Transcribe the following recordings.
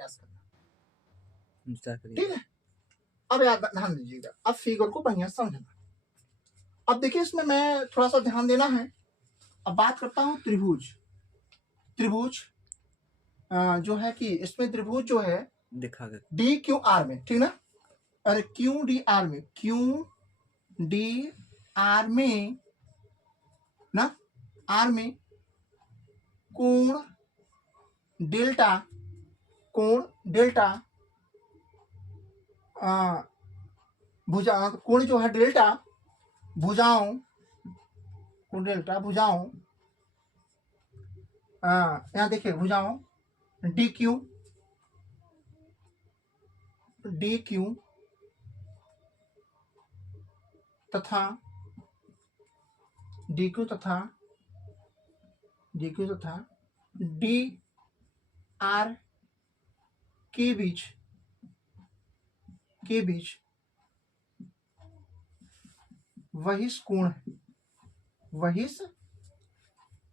प्रयास करना, करिए। ठीक है। अब याद ध्यान दीजिएगा, अब फिगर को बढ़िया समझना। अब देखिए इसमें मैं थोड़ा सा ध्यान देना है। अब बात करता हूं त्रिभुज। त्रिभुज जो है कि इसमें त्रिभुज जो है दिखा के डी क्यू आर में, ठीक ना, अरे क्यू डी आर में, क्यू डी आर में ना, आर में कोण डेल्टा, कोण डेल्टा भुजा, कोण जो है डेल्टा भुजाओं, कोण डेल्टा भुजाओं, यहां देखिए भुजाओं डी क्यू, डी क्यू तथा डी क्यू तथा डी क्यू तथा डी आर के बीच वहिस कोण है, वहिस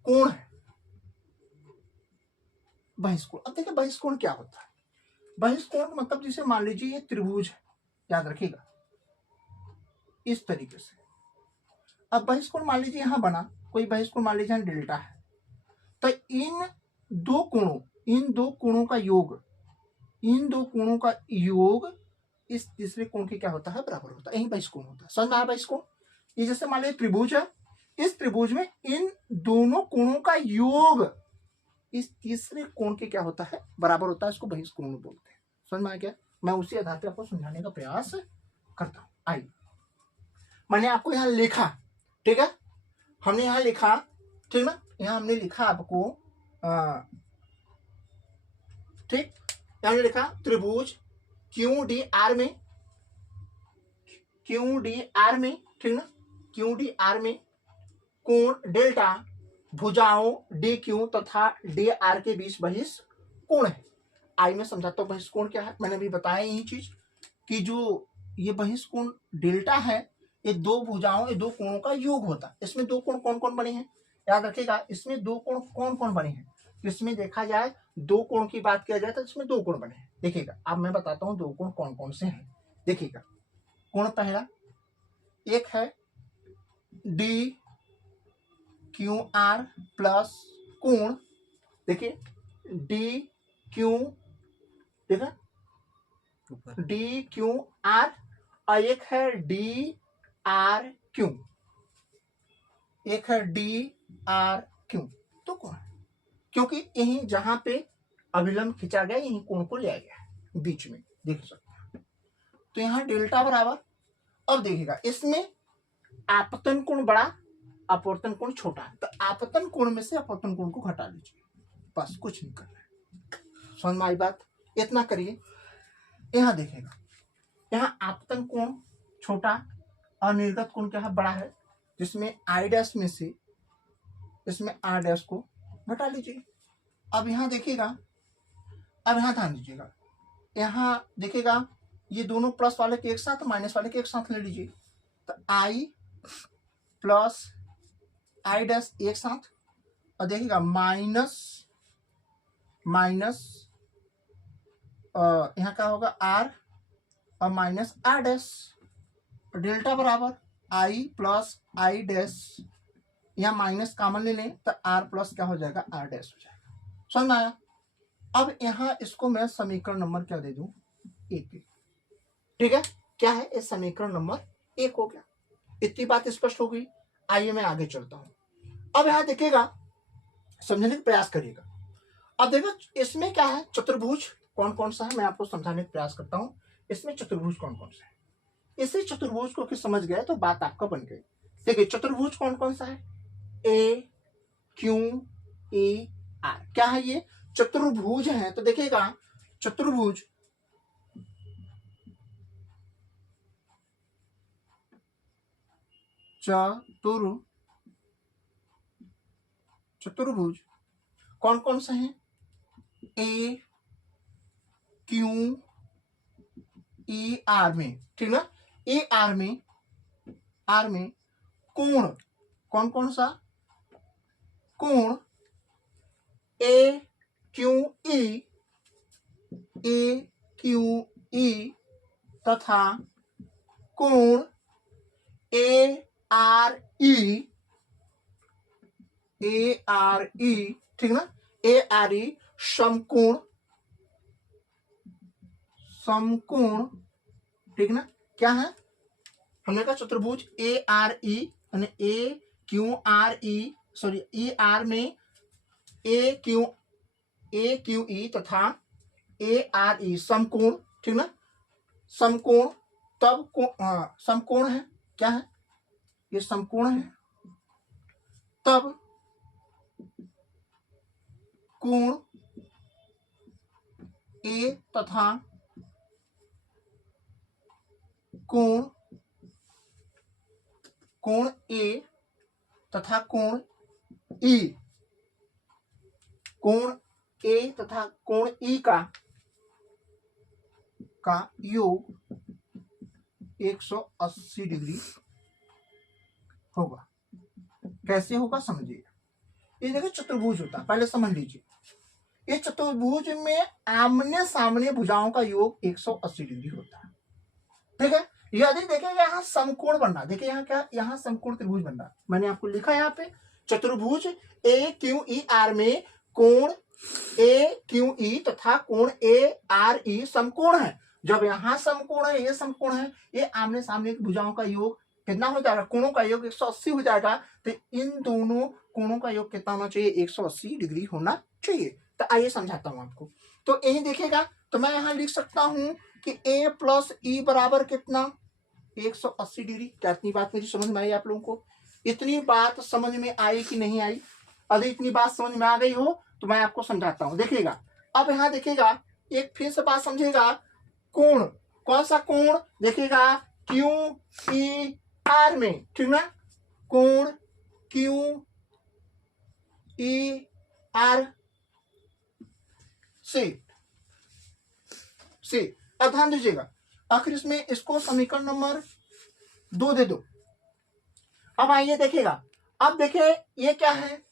कोण है, बहिष्कोण। अब देखिए बहिष्कोण क्या होता है। बहिष्कोण का मतलब जिसे मान लीजिए ये त्रिभुज है, याद रखिएगा इस तरीके से। अब बहिष्कोण मान लीजिए यहां बना, कोई बहिष्कोण मान लीजिए डेल्टा है, तो इन दो कोणों का योग, इन दो कोणों का योग इस तीसरे कोण के क्या होता है, बराबर होता है। यही बहिष्कोण होता है। समझ में आया बहिष्कोण? ये जैसे मान लीजिए त्रिभुज है, इस त्रिभुज में इन दोनों कोणों का योग इस तीसरे कोण के क्या होता है, बराबर होता है। इसको बहिष्कोण बोलते हैं। समझ में आया क्या? मैं उसी आधार पर आपको समझाने का प्रयास करता हूं। आइए, मैंने आपको यहां लिखा, ठीक है, हमने यहां लिखा, ठीक ना, यहां हमने लिखा आपको, ठीक, हमने लिखा त्रिभुज क्यू डी आर में, क्यू डी आर में, ठीक ना, क्यू डी आर में कोण डेल्टा भुजाओं डी क्यू तथा डी आर के बीच बहिष्कोण है। आई में समझाता हूं बहिष्कोण क्या है। मैंने अभी बताया यही चीज कि जो ये बहिष्कोण डेल्टा है, ये दो भुजाओं, ये दो कोणों का योग होता है। इसमें दो कोण कौन कौन बने हैं, याद रखिएगा। इसमें दो कोण कौन कौन बने हैं, इसमें देखा जाए दो कोण की बात किया जाए तो इसमें दो कोण बने हैं। देखिएगा, अब मैं बताता हूं दो कोण कौन कौन से हैं। देखिएगा, कोण पहला एक है डी क्यू आर प्लस कोण, देखिए डी क्यू, देखा डी क्यू आर, और एक है डी आर क्यू, एक है डी आर क्यू। तो कौन है, क्योंकि यही जहां पे अभिलंब खींचा गया यही कोण को लिया गया बीच में, देख सकते हैं। तो यहां डेल्टा बराबर, अब देखिएगा इसमें आपतन कोण बड़ा, अपवर्तन कोण छोटा, तो आपतन कोण में से अपवर्तन कोण को घटा लीजिए, बस कुछ नहीं करना है। समझ में आई बात? इतना करिए। यहां देखिएगा, यहां आपतन कोण छोटा और निर्गत कोण क्या है, बड़ा है, जिसमें आई डैश में से इसमें आर डैश को घटा लीजिए। अब यहां देखिएगा, अब यहां ध्यान दीजिएगा, यहां देखिएगा ये दोनों प्लस वाले के एक साथ, माइनस वाले के एक साथ ले लीजिए, तो आई प्लस आई डैश एक साथ, और देखिएगा माइनस माइनस यहां क्या होगा, आर और माइनस आर डैश, डेल्टा बराबर आई प्लस आई डैश, यहां माइनस कॉमन ले लें तो आर प्लस क्या हो जाएगा, आर डैश हो जाएगा। समझ में आया? अब यहां इसको मैं समीकरण नंबर क्या दे दूं, एक, ठीक है। क्या है, इस समीकरण नंबर एक हो गया। इतनी बात स्पष्ट हो गई। आइए मैं आगे चलता हूं। अब यहां देखिएगा, समझने का प्रयास करिएगा। अब देखो इसमें क्या है, चतुर्भुज कौन कौन सा है, मैं आपको समझाने का प्रयास करता हूं। इसमें चतुर्भुज कौन कौन सा है, इसी चतुर्भुज को फिर समझ गए तो बात आपका बन गई। देखिए चतुर्भुज कौन कौन सा है, ए क्यू ए आर, क्या है ये, चतुर्भुज है। तो देखिएगा चतुर्भुज, चतुर्भुज कौन कौन सा है, ए क्यू ए आर में, ठीक ना, ए आर में कोण कौन कौन सा, कोण ए क्यू ई ए क्यू ई तथा कोण ए आर ई, ठीक ना, ए आर ई समकोण, ठीक ना, क्या है, हमने कहा चतुर्भुज ए आर ई यानी A Q R E, sorry E R में ए क्यू ई तथा ए आर ई समकोण, ठीक ना, समकोण, तब समकोण है, क्या है, ये समकोण है, तब कोण ए तथा कोण ए तथा कोण ई, कोण ए तथा कोण ई का योग 180 डिग्री होगा। कैसे होगा समझिए, ये देखिए चतुर्भुज होता है, पहले समझ लीजिए, इस चतुर्भुज में आमने सामने भुजाओं का योग 180 डिग्री होता है, ठीक है। यदि देखेंगे यहाँ समकोण बनना, देखिए यहाँ क्या, यहाँ समकोण त्रिभुज बनना, मैंने आपको लिखा है यहाँ पे चतुर्भुज ए क्यू ई आर में कोण ए क्यू ई तथा कोण ए आर ई समकोण है। जब यहाँ समकोण है, ये समकोण है, ये आमने सामने की भुजाओं का योग कितना हो जाएगा, कोणों का योग 180 हो जाएगा, तो इन दोनों कोणों का योग कितना होना चाहिए, 180 डिग्री होना चाहिए। तो आइए समझाता हूं आपको, तो यही देखेगा, तो मैं यहाँ लिख सकता हूं कि a प्लस ई बराबर कितना, 180 डिग्री। क्या इतनी बात मेरी समझ में आई आप लोगों को, इतनी बात समझ में आई कि नहीं आई, अगर इतनी बात समझ में आ गई हो तो मैं आपको समझाता हूं, देखिएगा, अब यहाँ देखिएगा, एक फिर से बात समझेगा, कोण, कौन सा कोण, देखिएगा क्यू ई आर में, ठीक ना, कोण क्यू ई आर से, अब ध्यान दीजिएगा, आखिर इसमें इसको समीकरण नंबर 2 दे दो। अब आइए देखिएगा, अब देखिए ये क्या है,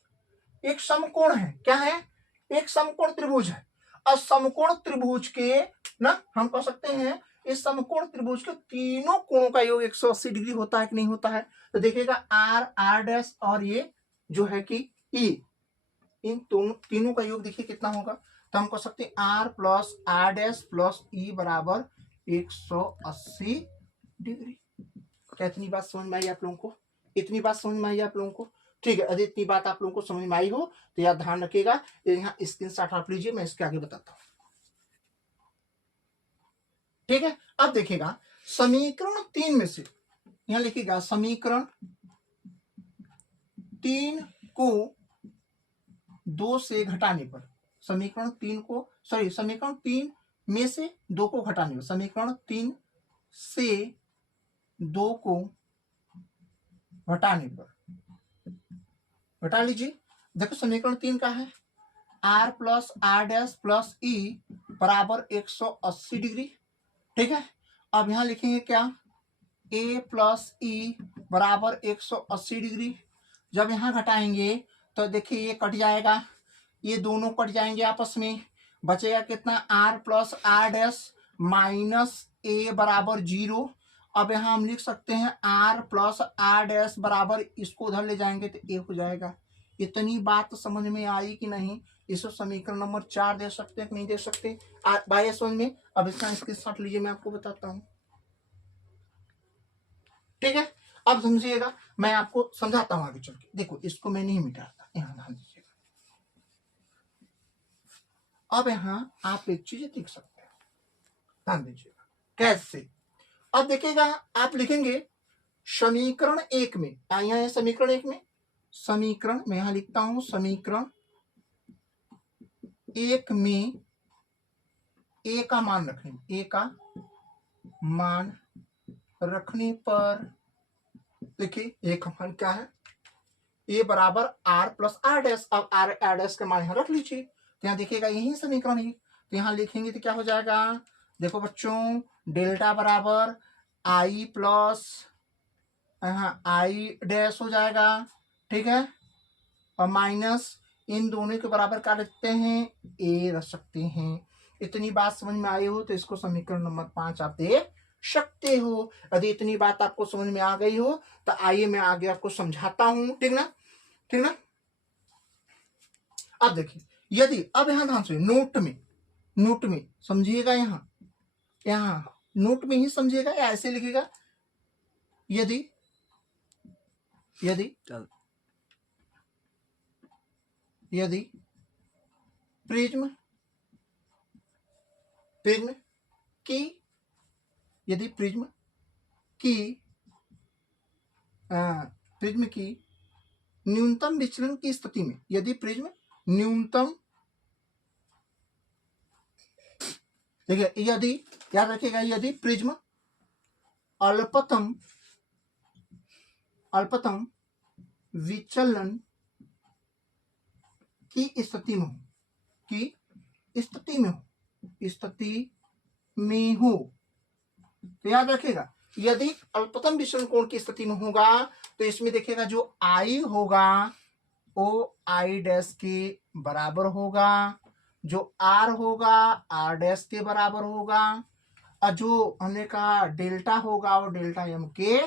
एक समकोण है, क्या है, एक समकोण त्रिभुज है, और समकोण त्रिभुज के ना हम कह सकते हैं, इस समकोण त्रिभुज के तीनों कोणों का योग 180 डिग्री होता है कि नहीं होता है, तो देखिएगा आर डैश और ये जो है कि ई, इन तीनों का योग देखिए कितना होगा, तो हम कह सकते हैं R plus R dash plus E बराबर 180 डिग्री। क्या इतनी बात समझ में आई आप लोगों को, इतनी बात समझ में आई आप लोगों को, ठीक है। यदि इतनी बात आप लोगों को समझ में आई हो तो यार ध्यान रखिएगा, यहाँ स्क्रीनशॉट आप लीजिए, मैं इसके आगे बताता हूं, ठीक है। अब देखिएगा समीकरण 3 में से, यहां लिखिएगा समीकरण 3 को 2 से घटाने पर, समीकरण 3 को, सॉरी समीकरण 3 में से 2 को घटाने पर, समीकरण 3 से 2 को घटाने पर, घटा लीजिए, देखो समीकरण 3 का है R plus R dash plus E बराबर 180 डिग्री, ठीक है। अब यहां लिखेंगे क्या, ए प्लस ई बराबर 180 डिग्री, जब यहां घटाएंगे तो देखिए ये कट जाएगा, ये दोनों कट जाएंगे आपस में, बचेगा कितना, R plus R dash minus A बराबर 0। अब यहाँ हम लिख सकते हैं आर प्लस आर डैश बराबर, इसको उधर ले जाएंगे तो ए हो जाएगा। इतनी बात समझ में आई कि नहीं, इसको समीकरण नंबर 4 दे सकते हैं कि नहीं दे सकते, बाय समझ में। अब इसका स्क्रीनशॉट लीजिए, मैं आपको बताता हूं, ठीक है। अब समझिएगा, मैं आपको समझाता हूं आगे चल के, देखो इसको मैं नहीं मिटाता, यहाँ ध्यान दीजिएगा। अब यहाँ आप एक चीज लिख सकते हैं, ध्यान दीजिएगा कैसे। अब देखिएगा, आप लिखेंगे समीकरण 1 में, यहाँ है समीकरण 1 में, समीकरण मैं यहां लिखता हूं, समीकरण 1 में ए का मान रखने, ए का मान रखने पर देखिए ए का मान क्या है, ए बराबर आर प्लस आर डैश। अब आर डैश का मान यहां रख लीजिए, तो यहाँ देखिएगा यही समीकरण है, तो यहाँ लिखेंगे तो क्या हो जाएगा, देखो बच्चों, डेल्टा बराबर आई प्लस आई डैश हो जाएगा, ठीक है, और माइनस इन दोनों के बराबर क्या रखते हैं, ए रख सकते हैं। इतनी बात समझ में आई हो तो इसको समीकरण नंबर 5 आप दे सकते हो। यदि इतनी बात आपको समझ में आ गई हो तो आइए मैं आगे आपको समझाता हूं, ठीक ना, ठीक ना। अब देखिए, यदि अब यहां ध्यान से नोट में समझिएगा, यहां नोट में ही समझिएगा या ऐसे लिखिएगा, यदि चल यदि प्रिज्म की यदि प्रिज्म की न्यूनतम विचलन की स्थिति में, यदि प्रिज्म न्यूनतम, देखिए यदि, याद रखिएगा, यदि प्रिज्म अल्पतम विचलन की स्थिति में हो, तो याद रखिएगा यदि अल्पतम विचलन कोण की स्थिति में होगा तो इसमें देखिएगा जो आई होगा वो आई डैश के बराबर होगा, जो आर होगा आर डैश के बराबर होगा, और जो हमने कहा डेल्टा होगा वो डेल्टा एम के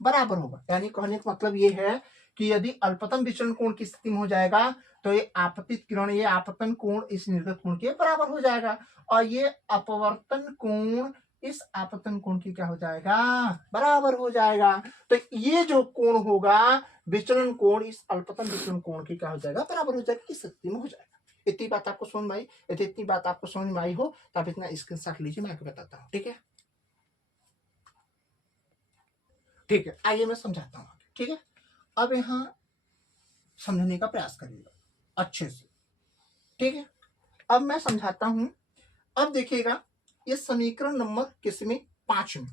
बराबर होगा। यानी कहने का मतलब ये है कि यदि अल्पतम विचलन कोण की स्थिति में हो जाएगा तो ये आपतित किरण, ये आपतन कोण इस निर्गत कोण के बराबर हो जाएगा, और ये अपवर्तन कोण इस आपतन कोण की क्या हो जाएगा, बराबर हो जाएगा। तो ये जो कोण होगा विचलन कोण इस अल्पतम विचलन कोण की क्या हो जाएगा, बराबर हो जाएगा, इस स्थिति में हो जाएगा। इतनी बात आपको समझ में आई? यदि इतनी बात आपको समझ में आई हो तो आप इतना स्क्रीनशॉट लीजिए, मैं आपको बताता हूँ, ठीक है, ठीक है। आइए मैं समझाता हूँ, ठीक है। अब यहां समझने का प्रयास करिएगा अच्छे से, ठीक है। अब मैं समझाता हूं। अब देखिएगा ये समीकरण नंबर किसमें, 5 में।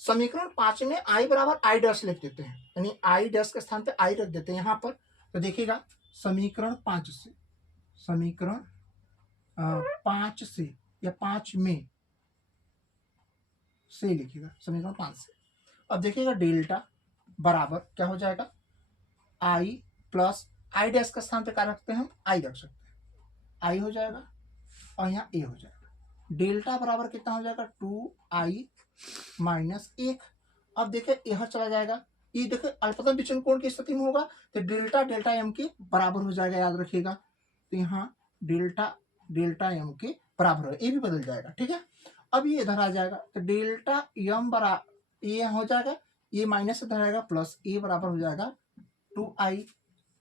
समीकरण 5 में आई बराबर आई डैश लिख देते हैं, यानी आई डैश के स्थान पे आई रख देते हैं यहां पर। तो देखिएगा समीकरण 5 से, समीकरण 5 से या 5 में से लिखिएगा, समीकरण 5 से। अब देखिएगा डेल्टा बराबर क्या हो जाएगा, आई प्लस आई डैश का स्थान पे क्या रखते हैं हम, आई रख सकते हैं, आई हो जाएगा और यहाँ ए हो जाएगा। डेल्टा बराबर कितना हो जाएगा, 2i माइनस 1। अब देखिए यह चला जाएगा, ये देखिए अल्पतम विचलन कोण की स्थिति में होगा तो डेल्टा डेल्टा एम के बराबर हो जाएगा, याद रखिएगा। तो यहाँ डेल्टा एम के बराबर है, ये भी बदल जाएगा, ठीक है। अब ये इधर आ जाएगा तो डेल्टा एम बराबर ये हो जाएगा, ये माइनस इधर आएगा, प्लस ए बराबर हो जाएगा 2i।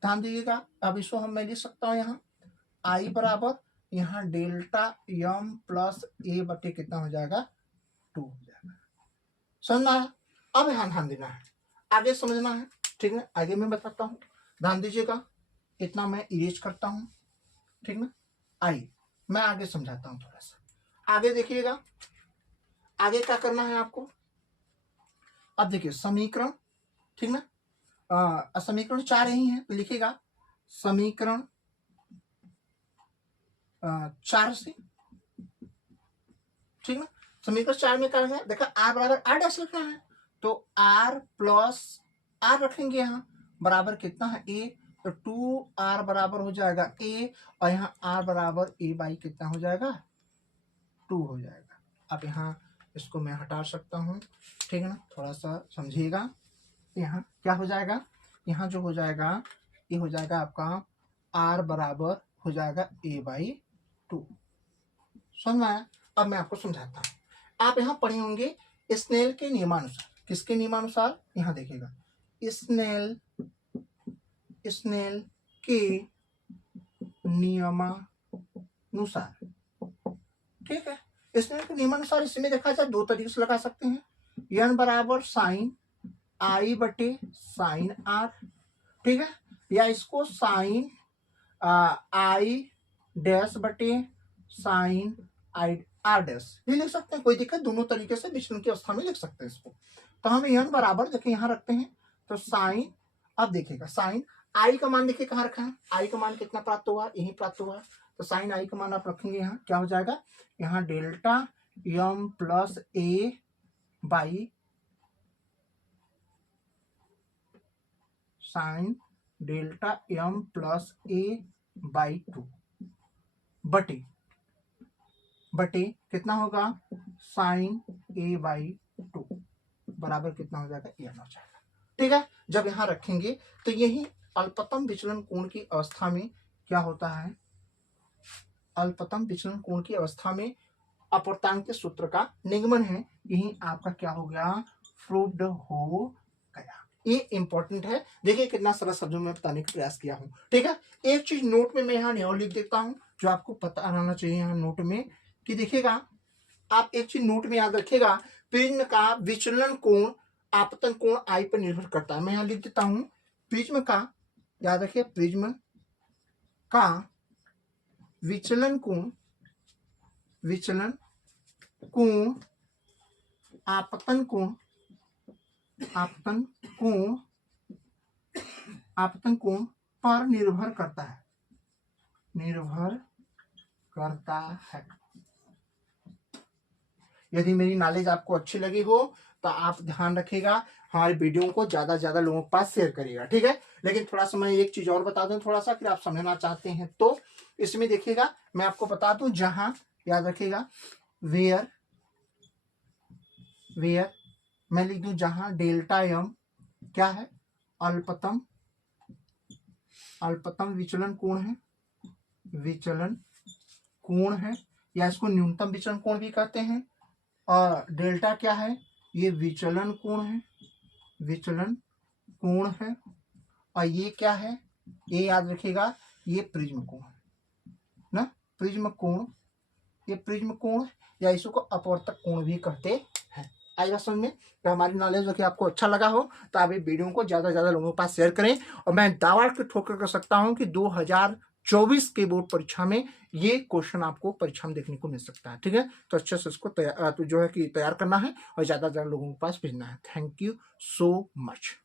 ध्यान दीजिएगा, अब इसको हम मैं लिख सकता हूँ यहाँ आई बराबर, यहाँ डेल्टा एम प्लस ए बटे कितना हो जाएगा, 2 हो जाएगा। समझना है? अब यहाँ ध्यान देना है, आगे समझना है, ठीक है। आगे मैं बताता हूँ, ध्यान दीजिएगा, इतना मैं इरेज करता हूँ, ठीक ना। आइए मैं आगे समझाता हूँ थोड़ा सा, आगे देखिएगा आगे क्या करना है आपको। अब देखिए समीकरण, ठीक ना, समीकरण 4 ही है तो लिखिएगा समीकरण 4 से, ठीक ना। समीकरण 4 में क्या है, देखा आर बराबर आर डैश लिखना है तो आर प्लस आर रखेंगे यहाँ बराबर कितना है ए, तो 2r बराबर हो जाएगा ए, और यहाँ r बराबर ए बाई कितना हो जाएगा, 2 हो जाएगा। अब यहाँ इसको मैं हटा सकता हूँ, ठीक है ना, थोड़ा सा समझिएगा। यहाँ क्या हो जाएगा, यहाँ जो हो जाएगा ये हो जाएगा आपका r बराबर हो जाएगा a बाई 2। समझ में आया? अब मैं आपको समझाता हूँ। आप यहाँ पढ़े होंगे स्नेल के नियमानुसार, किसके नियमानुसार, यहाँ देखिएगा स्नेल के नियमानुसार, ठीक है। स्नेल के नियमानुसार इसमें देखा जाए 2 तरीके से लगा सकते हैं, n बराबर साइन आई बटे साइन आर, ठीक है, या इसको साइन आई डैश बटे साइन आई आर डैश भी लिख सकते हैं, कोई दिक्कत, दोनों तरीके से विचलन की अवस्था में लिख सकते हैं इसको। तो हम n बराबर देखिए यहाँ रखते हैं तो साइन, अब देखिएगा साइन आई का मान देखिए कहाँ रखा है, आई का मान कितना प्राप्त हुआ, यही प्राप्त हुआ, तो साइन आई का मान आप रखेंगे यहाँ क्या हो जाएगा, यहाँ delta M plus A by sine delta M plus A by 2 बटे कितना होगा साइन ए बाई 2 बराबर कितना हो जाएगा एन हो जाएगा। ठीक है, जब यहां रखेंगे तो यही अल्पतम विचलन कोण की अवस्था में क्या होता है, अल्पतम विचलन कोण की अवस्था में अपवर्तांक के सूत्र का निगमन है। यही आपका क्या हो गया, प्रूव्ड हो गया। ये इंपॉर्टेंट है, देखिए कितना सरल शब्दों में बताने का प्रयास किया हूं। ठीक है, एक चीज नोट में मैं यहाँ और लिख देता हूं जो आपको पता रहना चाहिए यहाँ नोट में, कि देखिएगा आप एक चीज नोट में याद रखिएगा, प्रिज्म का विचलन कोण आपतन कोण आई पर निर्भर करता है। मैं यहाँ लिख देता हूं, प्रिज्म का, याद रखिए, प्रिज्म का विचलन कोण आपतन कोण पर निर्भर करता है। यदि मेरी नॉलेज आपको अच्छी लगी हो तो आप ध्यान रखिएगा, हमारे वीडियो को ज्यादा से ज्यादा लोगों के पास शेयर करिएगा। ठीक है, लेकिन थोड़ा सा मैं एक चीज और बता दूं, थोड़ा सा फिर आप समझना चाहते हैं तो इसमें देखिएगा, मैं आपको बता दूं, जहां, याद रखिएगा, वेयर मैं लिख दूं जहां डेल्टा एम क्या है, अल्पतम विचलन कोण है, या इसको न्यूनतम विचलन कोण भी कहते हैं। और डेल्टा क्या है, ये विचलन कोण है। और ये क्या है, ये याद रखिएगा, ये प्रिज्म कोण ना, प्रिज्म कोण या इसको अपवर्तक कोण भी कहते हैं। आई बात समझ में? तो हमारी नॉलेज देखिए आपको अच्छा लगा हो तो आप ये वीडियो को ज्यादा से ज्यादा लोगों के पास शेयर करें। और मैं दावा के ठोकर कर सकता हूं कि 2024 के बोर्ड परीक्षा में ये क्वेश्चन आपको परीक्षा में देखने को मिल सकता है। ठीक है, तो अच्छे से इसको तैयार करना है और ज्यादा से ज्यादा लोगों के पास भेजना है। Thank you so much.